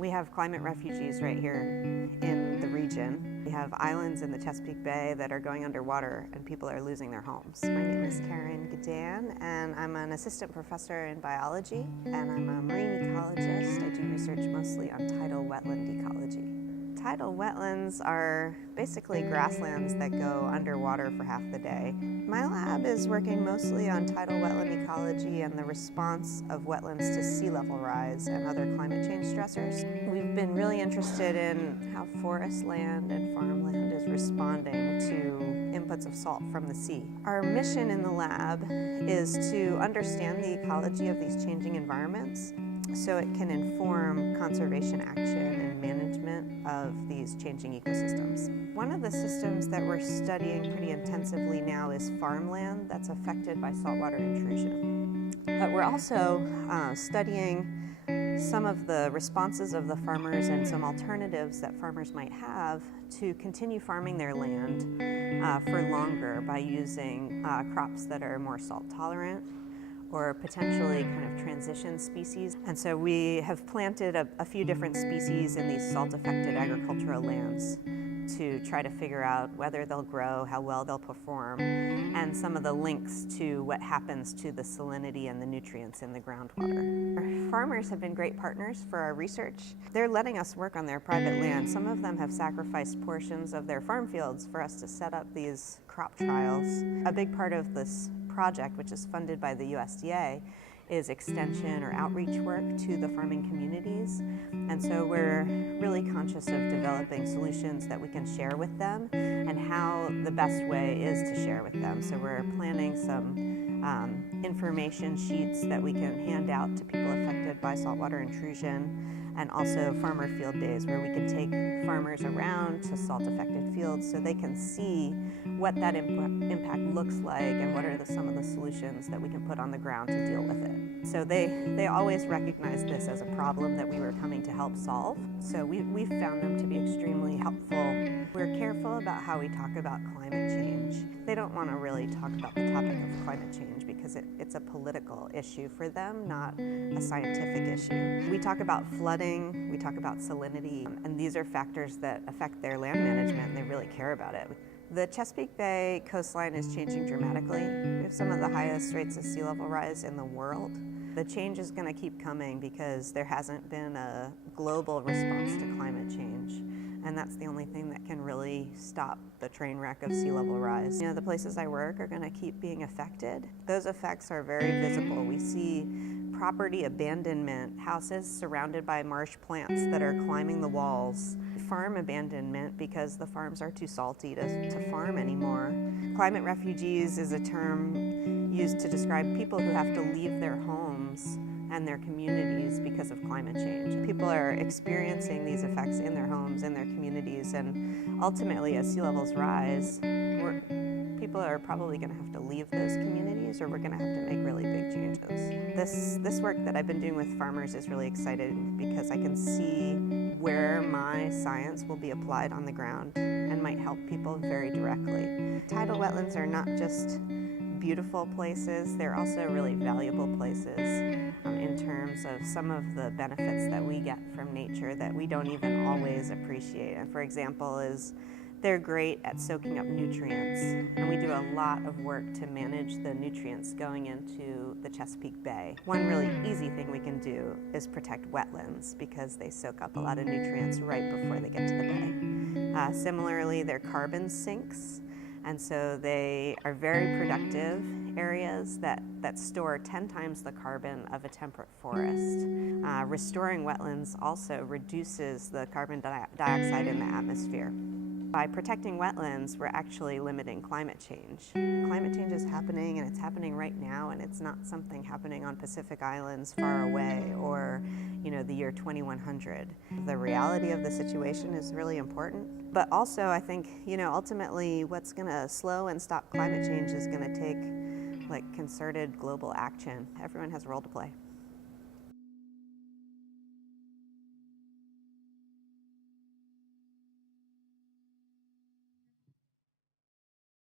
We have climate refugees right here in the region. We have islands in the Chesapeake Bay that are going underwater and people are losing their homes. My name is Keryn Gedan and I'm an assistant professor in biology and I'm a marine ecologist. I do research mostly on tidal wetland ecology. Tidal wetlands are basically grasslands that go underwater for half the day. My lab is working mostly on tidal wetland ecology and the response of wetlands to sea level rise and other climate change stressors. We've been really interested in how forest land and farmland is responding to inputs of salt from the sea. Our mission in the lab is to understand the ecology of these changing environments so it can inform conservation action and management of these changing ecosystems. One of the systems that we're studying pretty intensively now is farmland that's affected by saltwater intrusion. But we're also studying some of the responses of the farmers and some alternatives that farmers might have to continue farming their land for longer by using crops that are more salt tolerant or potentially kind of transition species. And so we have planted a few different species in these salt-affected agricultural lands to try to figure out whether they'll grow, how well they'll perform, and some of the links to what happens to the salinity and the nutrients in the groundwater. Our farmers have been great partners for our research. They're letting us work on their private land. Some of them have sacrificed portions of their farm fields for us to set up these crop trials. A big part of this project, which is funded by the USDA, is extension or outreach work to the farming communities. And so we're really conscious of developing solutions that we can share with them and how the best way is to share with them. So we're planning some information sheets that we can hand out to people affected by saltwater intrusion, and also farmer field days where we can take farmers around to salt-affected fields so they can see what that impact looks like and what are some of the solutions that we can put on the ground to deal with it. So they always recognize this as a problem that we were coming to help solve. So we've found them to be extremely helpful. We're careful about how we talk about climate change. They don't want to really talk about the topic of climate change because it's a political issue for them, not a scientific issue. We talk about flooding, we talk about salinity, and these are factors that affect their land management and they really care about it. The Chesapeake Bay coastline is changing dramatically. We have some of the highest rates of sea level rise in the world. The change is going to keep coming because there hasn't been a global response to climate change. And that's the only thing that can really stop the train wreck of sea level rise. You know, the places I work are going to keep being affected. Those effects are very visible. We see property abandonment, houses surrounded by marsh plants that are climbing the walls, farm abandonment because the farms are too salty to farm anymore. Climate refugees is a term used to describe people who have to leave their homes and their communities because of climate change. People are experiencing these effects in their homes, in their communities, and ultimately as sea levels rise, people are probably going to have to leave those communities or we're going to have to make really big changes. This work that I've been doing with farmers is really exciting because I can see where my science will be applied on the ground and might help people very directly. Tidal wetlands are not just beautiful places, they're also really valuable places in terms of some of the benefits that we get from nature that we don't even always appreciate. And for example, they're great at soaking up nutrients, and we do a lot of work to manage the nutrients going into the Chesapeake Bay. One really easy thing we can do is protect wetlands because they soak up a lot of nutrients right before they get to the bay. Similarly, they're carbon sinks, and so they are very productive areas that store 10 times the carbon of a temperate forest. Restoring wetlands also reduces the carbon dioxide in the atmosphere. By protecting wetlands, we're actually limiting climate change. Climate change is happening, and it's happening right now, and it's not something happening on Pacific Islands far away or, the year 2100. The reality of the situation is really important. But also, I think, ultimately what's going to slow and stop climate change is going to take concerted global action. Everyone has a role to play.